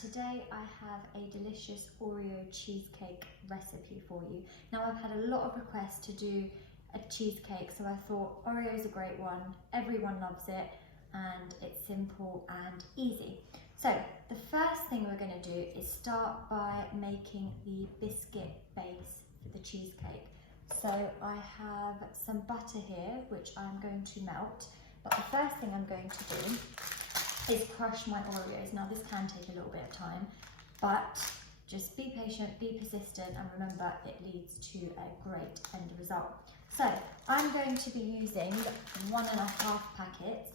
Today I have a delicious Oreo cheesecake recipe for you. Now I've had a lot of requests to do a cheesecake, so I thought Oreo is a great one, everyone loves it, and it's simple and easy. So the first thing we're going to do is start by making the biscuit base for the cheesecake. So I have some butter here which I'm going to melt, but the first thing I'm going to do is crush my Oreos. Now this can take a little bit of time, but just be patient, be persistent, and remember it leads to a great end result. So I'm going to be using 1.5 packets.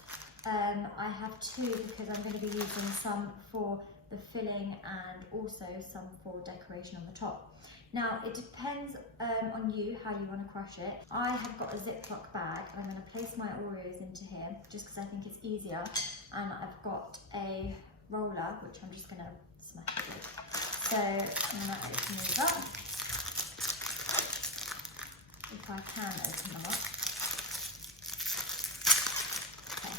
I have 2 because I'm going to be using some for the filling and also some for decoration on the top. Now it depends on you how you want to crush it. I have got a Ziploc bag and I'm going to place my Oreos into here just because I think it's easier, and I've got a roller which I'm just going to smash it with. So I'm going to open these up, if I can open them up. Okay.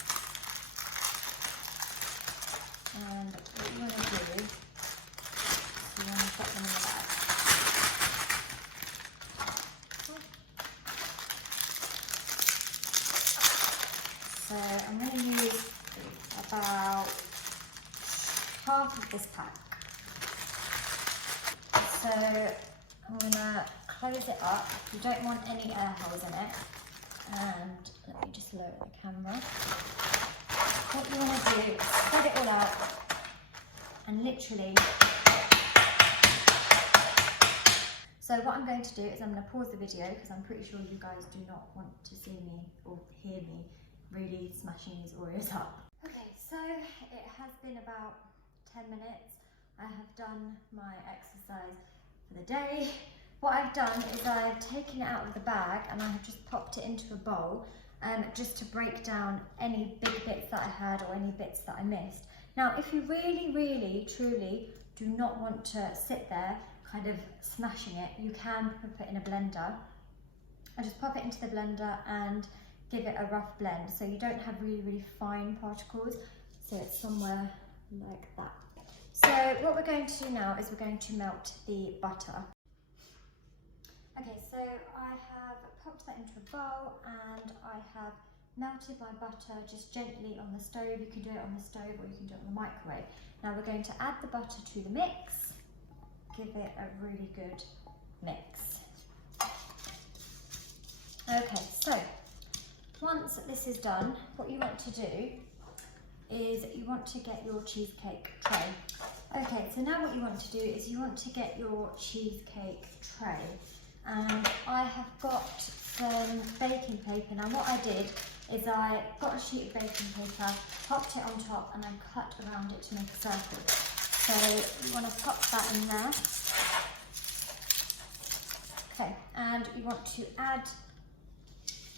And what you want to do is you want to put them in the bag. So I'm going to use about half of this pack. So I'm going to close it up. You don't want any air holes in it. And let me just lower the camera. What you want to do is spread it all out and literally. So what I'm going to do is I'm going to pause the video because I'm pretty sure you guys do not want to see me or hear me really smashing these Oreos up. Okay, so it has been about 10 minutes. I have done my exercise for the day. What I've done is I've taken it out of the bag and I have just popped it into a bowl just to break down any big bits that I had or any bits that I missed. Now, if you really, truly do not want to sit there kind of smashing it, you can put it in a blender. I just pop it into the blender and give it a rough blend so you don't have really fine particles, so it's somewhere like that. So what we're going to do now is we're going to melt the butter. Okay, so I have popped that into a bowl and I have melted my butter just gently on the stove. You can do it on the stove or you can do it on the microwave. Now we're going to add the butter to the mix, give it a really good mix. Okay, so once this is done, what you want to do is you want to get your cheesecake tray. Okay, so now what you want to do is you want to get your cheesecake tray. And I have got some baking paper. Now what I did is I got a sheet of baking paper, popped it on top, and then cut around it to make a circle. So you want to pop that in there. Okay, and you want to add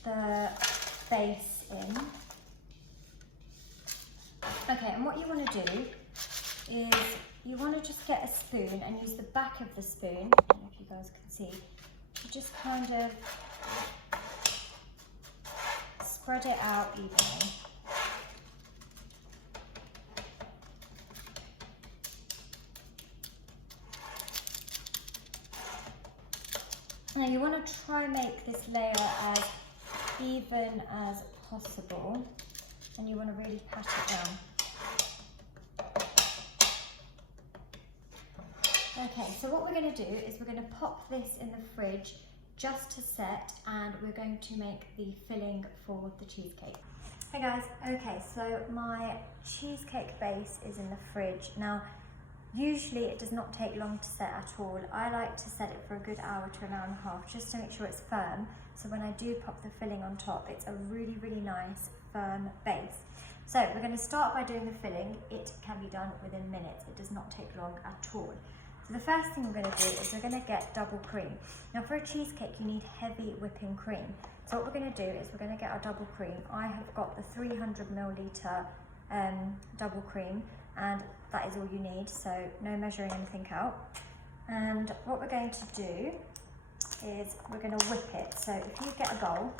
the base in. Okay, and what you want to do is you want to just get a spoon and use the back of the spoon, I don't know if you guys can see, to just kind of spread it out evenly. Now you want to try and make this layer as even as possible, and you want to really pat it down. Okay, so what we're going to do is we're going to pop this in the fridge just to set, and we're going to make the filling for the cheesecake. Hey guys, okay, so my cheesecake base is in the fridge. Now, usually it does not take long to set at all. I like to set it for a good hour to an hour and a half just to make sure it's firm. So when I do pop the filling on top, it's a really nice firm base. So we're going to start by doing the filling. It can be done within minutes. It does not take long at all. So the first thing we're going to do is we're going to get double cream. Now for a cheesecake you need heavy whipping cream. So what we're going to do is we're going to get our double cream. I have got the 300ml double cream, and that is all you need, so no measuring anything out. And what we're going to do is we're going to whip it. So if you get a bowl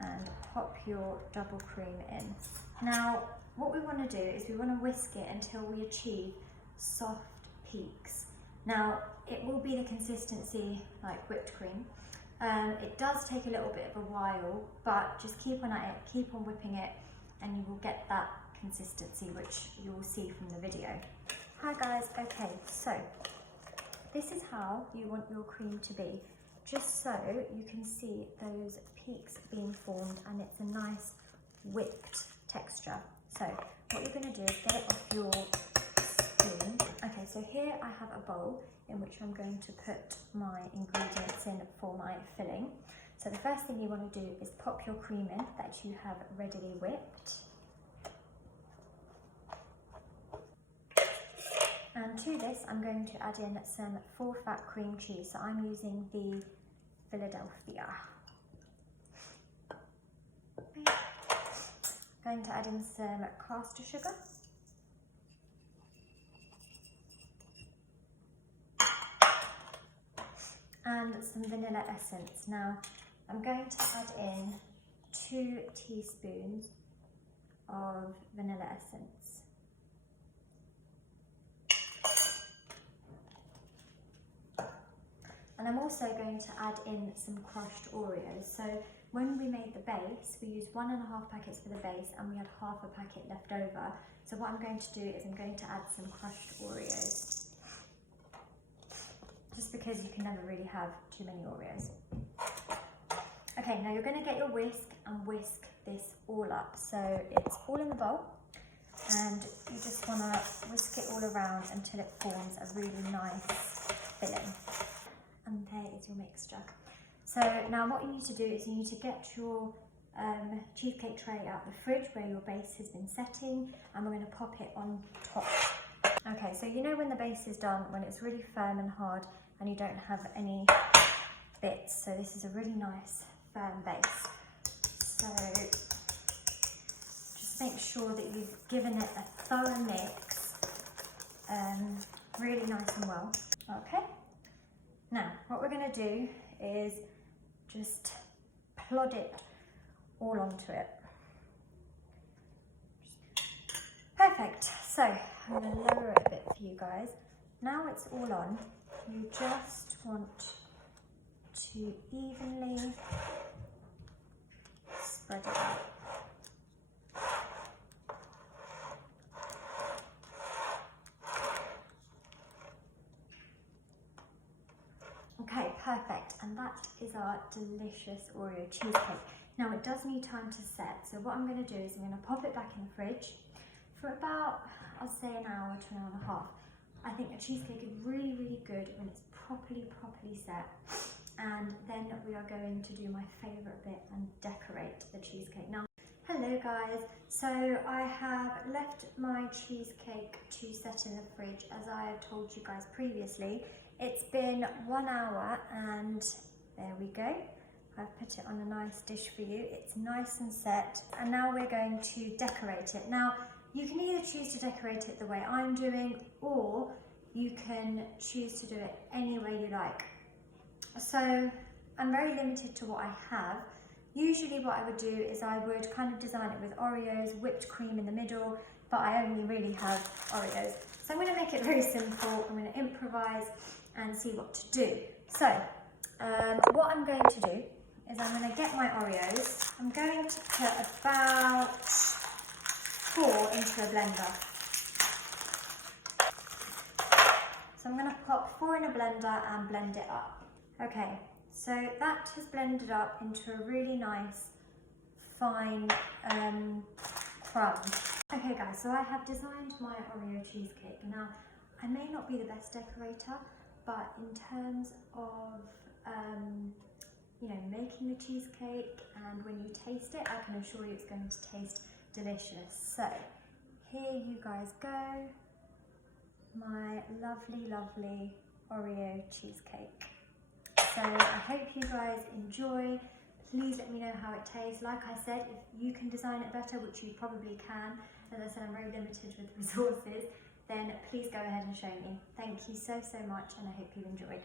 and pop your double cream in. Now what we want to do is we want to whisk it until we achieve soft peaks. Now, it will be the consistency like whipped cream. It does take a little bit of a while, but just keep on at it, keep on whipping it, and you will get that consistency, which you will see from the video. Hi guys, okay, so this is how you want your cream to be, just so you can see those peaks being formed and it's a nice whipped texture. So what you're going to do is get it off your spoon. Okay, so here I have a bowl in which I'm going to put my ingredients in for my filling. So the first thing you want to do is pop your cream in that you have readily whipped. And to this, I'm going to add in some full fat cream cheese. So I'm using the Philadelphia. Okay. Going to add in some caster sugar. And some vanilla essence. Now, I'm going to add in 2 teaspoons of vanilla essence. And I'm also going to add in some crushed Oreos. So when we made the base, we used 1.5 packets for the base and we had half a packet left over. So what I'm going to do is I'm going to add some crushed Oreos. Just because you can never really have too many Oreos. Okay, now you're going to get your whisk and whisk this all up. So it's all in the bowl and you just want to whisk it all around until it forms a really nice filling. And there is your mixture. So now what you need to do is you need to get your cheesecake tray out the fridge where your base has been setting, and we're going to pop it on top. Okay, so you know when the base is done, when it's really firm and hard and you don't have any bits. So this is a really nice firm base. So just make sure that you've given it a thorough mix, really nice and well. Okay. Now, what we're going to do is just plod it all onto it. Perfect. So, I'm going to lower it a bit for you guys. Now it's all on, you just want to evenly spread it out. Okay, perfect, and that is our delicious Oreo cheesecake. Now it does need time to set, so what I'm going to do is I'm going to pop it back in the fridge for about, I'd say an hour to an hour and a half. I think a cheesecake is really, really good when it's properly set. And then we are going to do my favourite bit and decorate the cheesecake. Now, hello guys, so I have left my cheesecake to set in the fridge as I have told you guys previously. It's been 1 hour and there we go. I've put it on a nice dish for you. It's nice and set, and now we're going to decorate it. Now, you can either choose to decorate it the way I'm doing, or you can choose to do it any way you like. So I'm very limited to what I have. Usually what I would do is I would kind of design it with Oreos, whipped cream in the middle, but I only really have Oreos. So I'm going to make it very simple. I'm going to improvise and see what to do. So what I'm going to do is I'm going to get my Oreos. I'm going to put about 4 into a blender. So I'm going to pop 4 in a blender and blend it up. Okay, so that has blended up into a really nice, fine crumb. Okay guys, so I have designed my Oreo cheesecake. Now, I may not be the best decorator, but in terms of, you know, making the cheesecake and when you taste it, I can assure you it's going to taste delicious. So, here you guys go. My lovely, lovely Oreo cheesecake. So I hope you guys enjoy. Please let me know how it tastes. Like I said, if you can design it better, which you probably can, as I said, I'm very limited with resources, then please go ahead and show me. Thank you so, so much, and I hope you enjoyed.